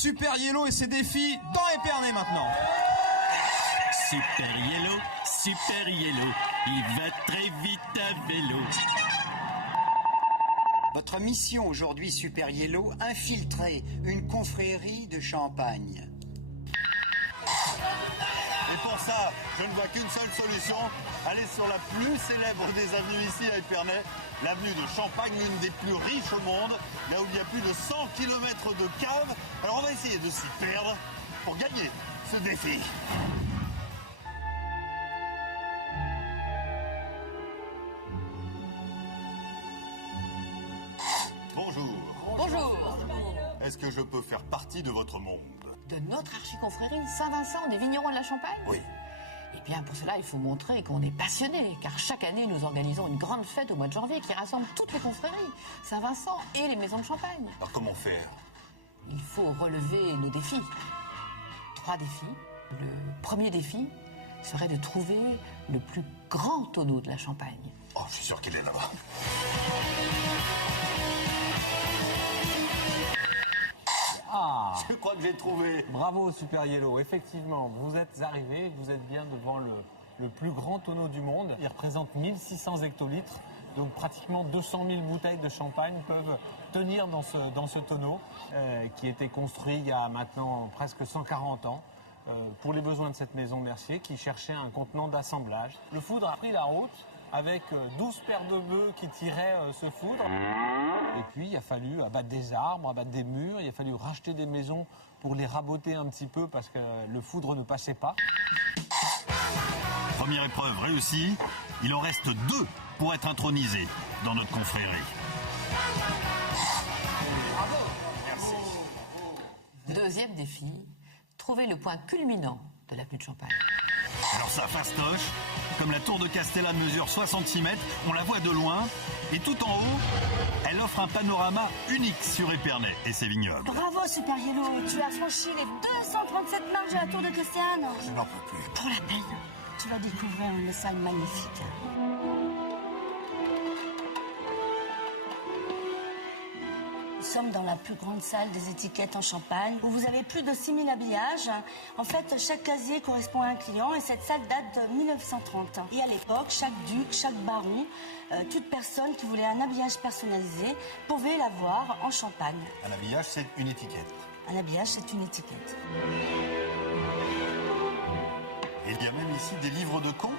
Super Yellow et ses défis dans Épernay maintenant. Super Yellow, il va très vite à vélo. Votre mission aujourd'hui, Super Yellow, infiltrer une confrérie de Champagne. Et pour ça, je ne vois qu'une seule solution, aller sur la plus célèbre des avenues ici à Épernay, l'avenue de Champagne, l'une des plus riches au monde, là où il y a plus de 100 km de caves. Alors on va essayer de s'y perdre pour gagner ce défi. Bonjour. Bonjour. Est-ce que je peux faire partie de votre monde? De notre archiconfrérie Saint-Vincent des vignerons de la Champagne? Oui. Eh bien, pour cela, il faut montrer qu'on est passionné, car chaque année, nous organisons une grande fête au mois de janvier qui rassemble toutes les confréries, Saint-Vincent et les maisons de Champagne. Alors comment faire? Il faut relever nos défis. 3 défis. Le premier défi serait de trouver le plus grand tonneau de la Champagne. Oh, je suis sûr qu'il est là-bas. Ah, Je crois que j'ai trouvé. bravo Super Yellow, effectivement, vous êtes arrivé, vous êtes bien devant le plus grand tonneau du monde. Il représente 1600 hectolitres, donc pratiquement 200 000 bouteilles de champagne peuvent tenir dans ce tonneau qui a été construit il y a maintenant presque 140 ans. Pour les besoins de cette maison Mercier qui cherchait un contenant d'assemblage. Le foudre a pris la route avec 12 paires de bœufs qui tiraient ce foudre. Et puis il a fallu abattre des arbres, abattre des murs, il a fallu racheter des maisons pour les raboter un petit peu parce que le foudre ne passait pas. Première épreuve réussie, il en reste 2 pour être intronisé dans notre confrérie. Deuxième défi, trouver le point culminant de l'avenue de Champagne. Alors ça fastoche, comme la tour de Castellane mesure 66 mètres, on la voit de loin, et tout en haut, elle offre un panorama unique sur Épernay et ses vignobles. Bravo Super Yellow, tu as franchi les 237 marches de la tour de Castellane. Je n'en peux plus. Pour la peine, tu vas découvrir une salle magnifique. Nous sommes dans la plus grande salle des étiquettes en Champagne, où vous avez plus de 6000 habillages. En fait, chaque casier correspond à un client et cette salle date de 1930. Et à l'époque, chaque duc, chaque baron, toute personne qui voulait un habillage personnalisé pouvait l'avoir en Champagne. Un habillage, c'est une étiquette. Un habillage, c'est une étiquette. Et il y a même ici des livres de contes.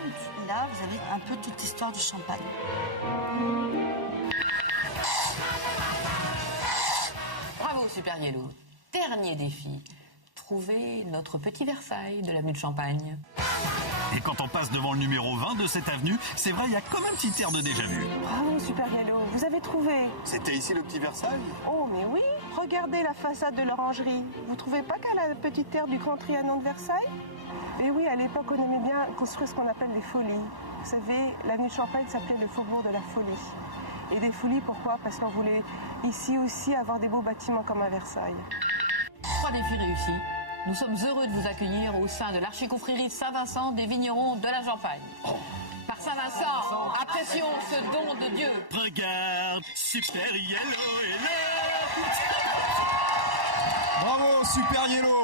Et là, vous avez un peu toute l'histoire du Champagne. Bravo Super Yellow. Dernier défi, trouver notre petit Versailles de l'avenue de Champagne. Et quand on passe devant le numéro 20 de cette avenue, c'est vrai, il y a comme un petit air de déjà-vu. Bravo Super Yellow, vous avez trouvé. C'était ici le petit Versailles? Oh mais oui, regardez la façade de l'orangerie. Vous trouvez pas qu'elle a la petite aire du Grand Trianon de Versailles? Et oui, à l'époque on aimait bien construire ce qu'on appelle des folies. Vous savez, l'avenue de Champagne s'appelait le faubourg de la folie. Et des folies, pourquoi? Parce qu'on voulait ici aussi avoir des beaux bâtiments comme à Versailles. 3 défis réussis. Nous sommes heureux de vous accueillir au sein de l'archiconfrérie Saint-Vincent des vignerons de la Champagne. Par Saint-Vincent, apprécions ce don de Dieu. Regarde, Super Yellow est là. Bravo Super Yellow.